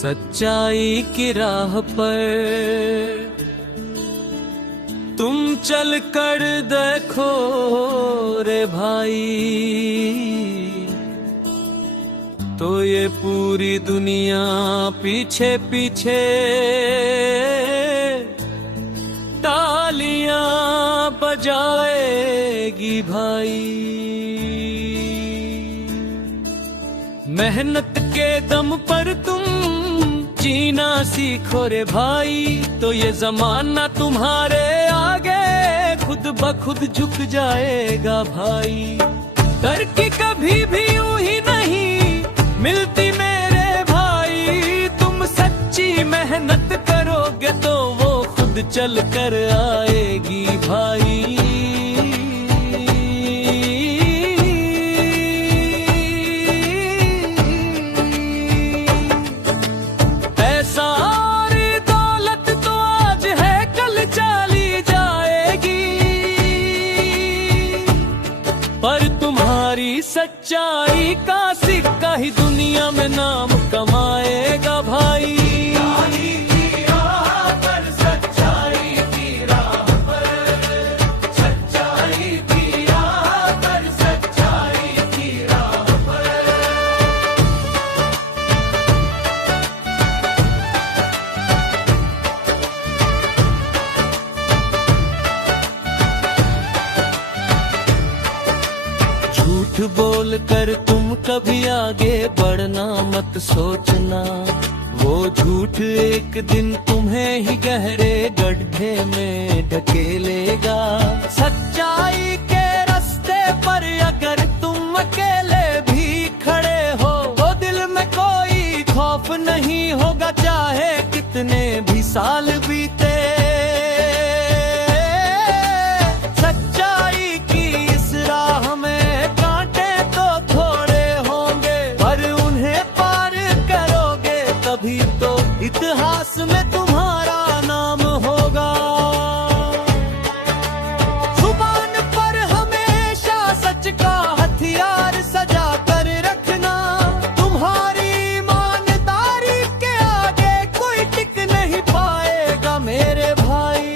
सच्चाई की राह पर तुम चल कर देखो रे भाई, तो ये पूरी दुनिया पीछे पीछे तालियां बजाएगी भाई। मेहनत के दम पर तुम जीना सीखो रे भाई, तो ये जमाना तुम्हारे आगे खुद ब खुद झुक जाएगा भाई। तरक्की कभी भी यूं ही नहीं मिलती मेरे भाई, तुम सच्ची मेहनत करोगे तो वो खुद चल कर आएगी भाई। पर तुम्हारी सच्चाई का सिक्का ही दुनिया में नाम कमाएगा भाई। सच्चाई की राह पर, सच्चाई की राह पर, सच्चाई की राह पर। झूठ बोल कर तुम कभी आगे बढ़ना मत सोचना, वो झूठ एक दिन तुम्हें ही गहरे गड्ढे में ढकेलेगा। सच्चाई के रास्ते पर अगर तुम अकेले भी खड़े हो, तो दिल में कोई खौफ नहीं होगा चाहे कितने भी साल बीते। इतिहास में तुम्हारा नाम होगा। जुबान पर हमेशा सच का हथियार सजा कर रखना, तुम्हारी ईमानदारी के आगे कोई टिक नहीं पाएगा मेरे भाई।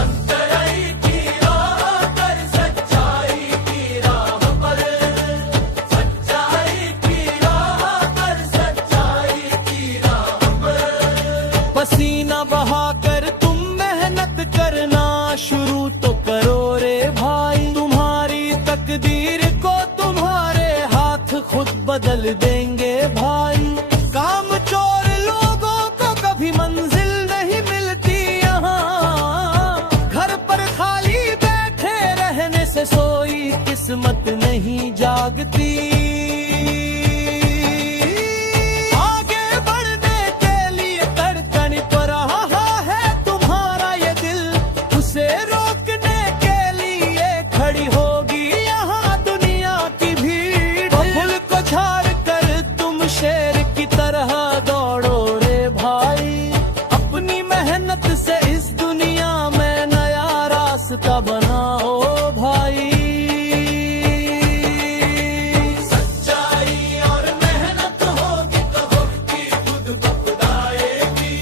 अंतराई की राह पर, सच्चाई की राह पर, सच्चाई की राह पर, पसीना बहाकर तुम मेहनत करना शुरू तो करो रे भाई। तुम्हारी तकदीर को तुम्हारे हाथ खुद बदल देंगे भाई। काम चोर लोगों को कभी मंजिल नहीं मिलती यहाँ, घर पर खाली बैठे रहने से सोई किस्मत नहीं जागती। शेर की तरह दौड़ो रे भाई, अपनी मेहनत से इस दुनिया में नया रास्ता बनाओ भाई। सच्चाई और मेहनत होगी तो होगी खुद ब खुद आएगी।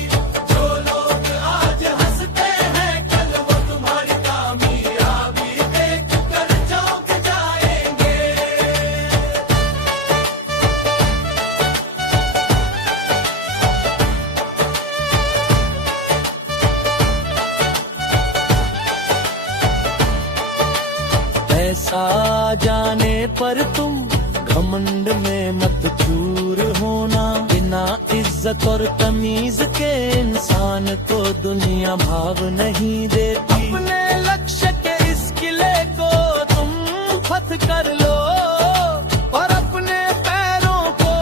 जो लोग आज हंसते हैं कल वो तुम्हारी कामयाबी देख कर चौंक जाएंगे। पैसा जाने पर तुम घमंड में मत चूर होना, बिना इज्जत और तमीज के इंसान को दुनिया भाव नहीं देती। अपने लक्ष्य के इस किले को तुम फतह कर लो और अपने पैरों को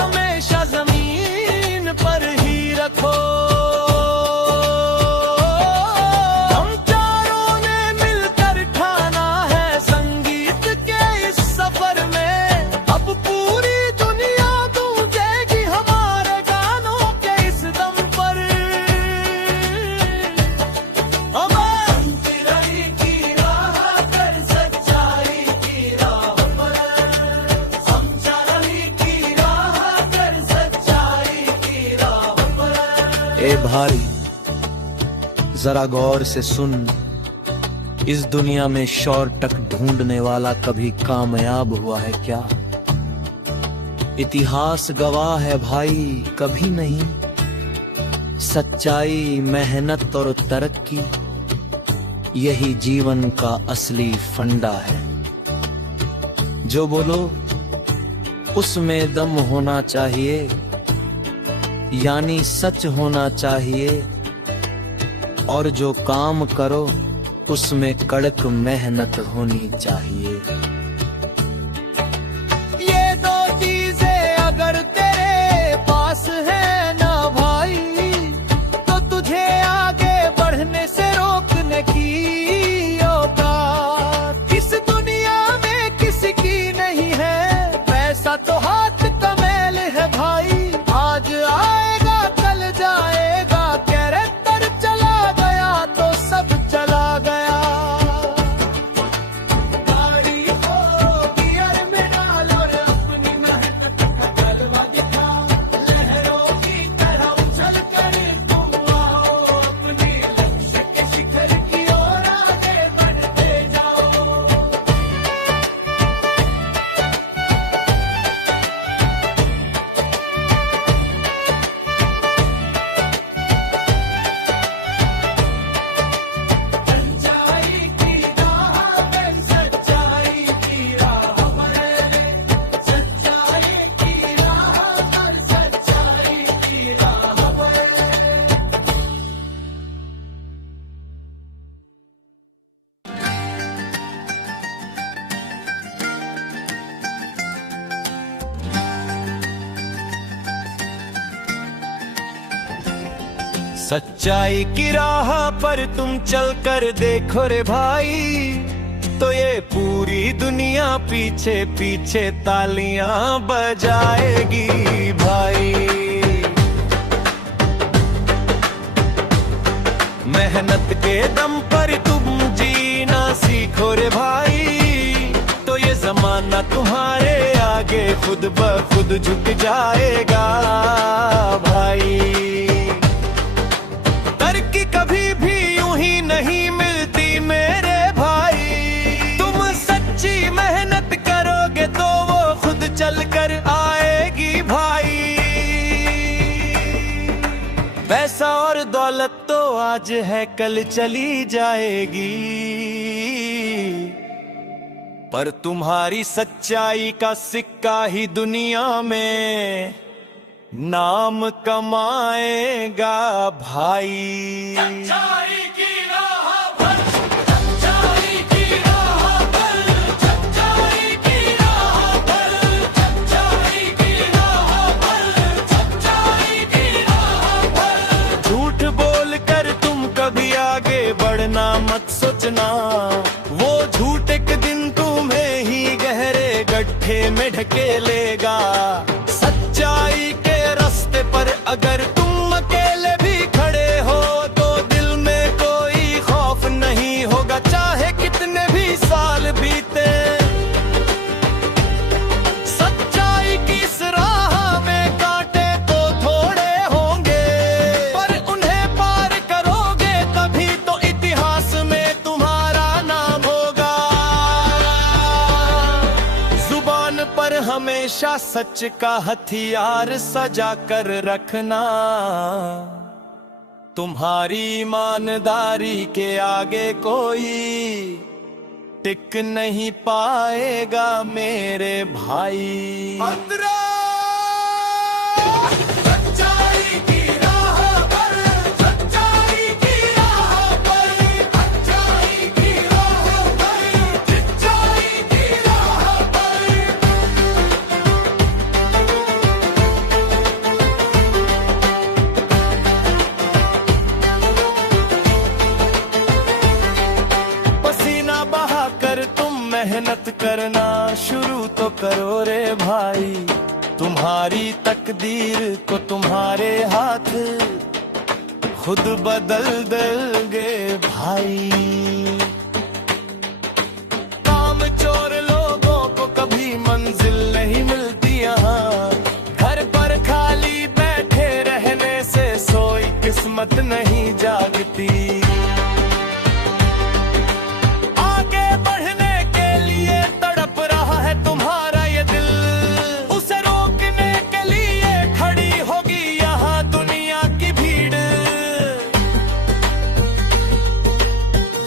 हमेशा जमीन पर ही रखो। ए भाई जरा गौर से सुन, इस दुनिया में शॉर्टकट ढूंढने वाला कभी कामयाब हुआ है क्या? इतिहास गवाह है भाई, कभी नहीं। सच्चाई, मेहनत और तरक्की, यही जीवन का असली फंडा है। जो बोलो उसमें दम होना चाहिए, यानी सच होना चाहिए। और जो काम करो उसमें कड़क मेहनत होनी चाहिए। ये दो चीजें अगर तेरे पास है ना भाई, तो तुझे आगे बढ़ने से रोकने की औकात इस दुनिया में किसी की नहीं है। पैसा तो हाथ का मैल है भाई, आज आएगा कल जाएगा। कैरेक्टर चला गया तो सब चला गया। गाड़ी को गियर में डाल और अपनी मेहनत का जलवा दिखा। लहरों की तरह उछल कर तुम आओ, अपनी लक्ष्य के शिखर की ओर आगे बढ़ते जाओ। सच्चाई की राह पे, सच्चाई की राह पर रे, सच्चाई की राह पर, सच्चाई की राह पर। सच्चाई की राह पर तुम चल कर देखो रे भाई, तो ये पूरी दुनिया पीछे पीछे तालियां बजाएगी भाई। मेहनत के दम पर तुम जीना सीखो रे भाई, तो ये जमाना तुम्हारे आगे खुद ब खुद झुक जाएगा भाई। तरक्की कभी भी यूं ही नहीं मिलती मेरे भाई, तुम सच्ची मेहनत करोगे तो वो खुद चल कर आएगी भाई। पैसा और दौलत तो आज है कल चली जाएगी, पर तुम्हारी सच्चाई का सिक्का ही दुनिया में नाम कमाएगा भाई। सच्चाई की राह पर, सच्चाई की राह पर, सच्चाई की राह पर, सच्चाई की राह पर, सच्चाई की राह पर। झूठ बोल कर तुम कभी आगे बढ़ना मत सोचना, वो झूठ एक दिन तुम्हें ही गहरे गड्ढे में ढकेलेगा। सच्चाई के रास्ते पर अगर तुम अकेले भी खड़े हो, तो दिल में कोई खौफ नहीं होगा, चाहे कितने भी साल बीते। सच्चाई की इस राह में कांटे तो थोड़े होंगे, पर उन्हें पार करोगे तभी तो इतिहास में तुम्हारा नाम होगा। जुबान पर हमेशा सच का हथियार सजा कर रखना, तुम्हारी ईमानदारी के आगे कोई टिक नहीं पाएगा मेरे भाई। सच्चाई की राह पर, सच्चाई की राह पर, सच्चाई की राह पर, सच्चाई की राह पर। पसीना बहा कर तुम मेहनत करना शुरू तो करो रे भाई। तुम्हारी तकदीर को तुम्हारे हाथ खुद बदल देंगे भाई। काम चोर लोगों को कभी मंजिल नहीं मिलती यहाँ, घर पर खाली बैठे रहने से सोई किस्मत नहीं जागती। आगे बढ़ने के लिए तड़प रहा है तुम्हारा ये दिल, उसे रोकने के लिए खड़ी होगी यहाँ दुनिया की भीड़।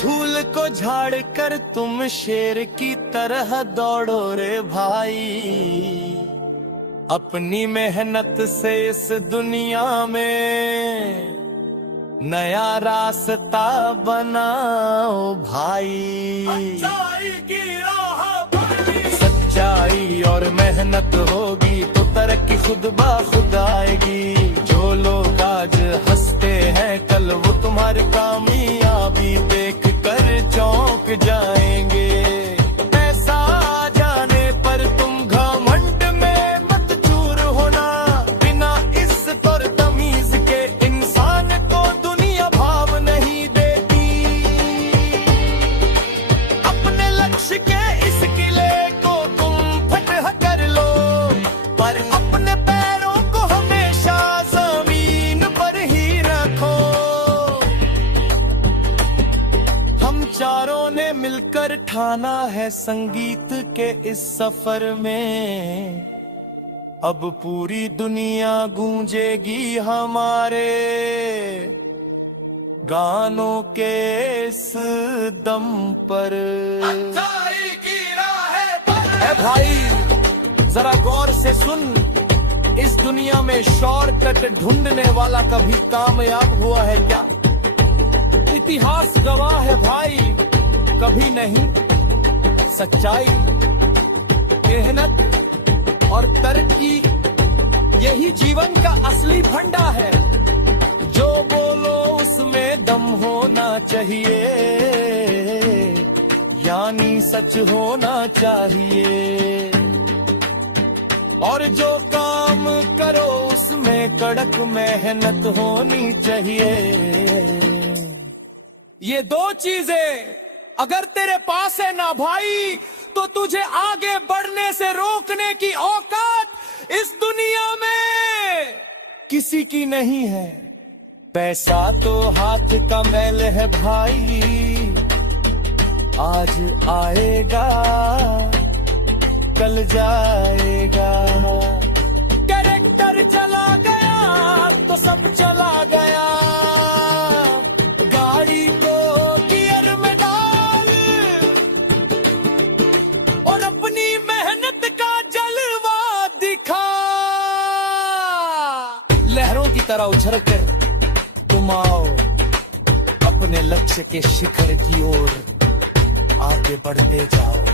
धूल को झाड़ कर तुम शेर की तरह दौड़ो रे भाई, अपनी मेहनत से इस दुनिया में नया रास्ता बनाओ भाई। सच्चाई और मेहनत होगी तो तरक्की खुद ब खुद आएगी। जो लोग आज हंसते हैं कल वो तुम्हारी कामयाबी देख कर चौंक जाएंगे। पैसा आ जाने पर तुम घमंड में मत चूर होना, बिना इज्जत और तमीज के इंसान को दुनिया भाव नहीं देती। अपने लक्ष्य के इस किले को तुम फतह कर लो, पर अपने पैरों को हमेशा जमीन पर ही रखो। हम चारों ने मिलकर ठाना है संगीत के इस सफर में, अब पूरी दुनिया गूंजेगी हमारे गानों के इस दम पर। ए भाई जरा गौर से सुन, इस दुनिया में शॉर्टकट ढूंढने वाला कभी कामयाब हुआ है क्या? इतिहास गवाह है भाई, कभी नहीं। सच्चाई, मेहनत और तरक्की यही जीवन का असली फंडा है। जो बोलो उसमें दम होना चाहिए, यानी सच होना चाहिए। और जो काम करो उसमें कड़क मेहनत होनी चाहिए। ये दो चीजें अगर तेरे पास है ना भाई, तो तुझे आगे बढ़ने से रोकने की औकात इस दुनिया में किसी की नहीं है। पैसा तो हाथ का मैल है भाई, आज आएगा कल जाएगा। कैरेक्टर चला गया तो सब चला गया। गाड़ी को गियर में डाल और अपनी मेहनत का जलवा दिखा। लहरों की तरह उछल कर तुम आओ अपने लक्ष्य के शिखर की ओर आगे बढ़ते जाओ।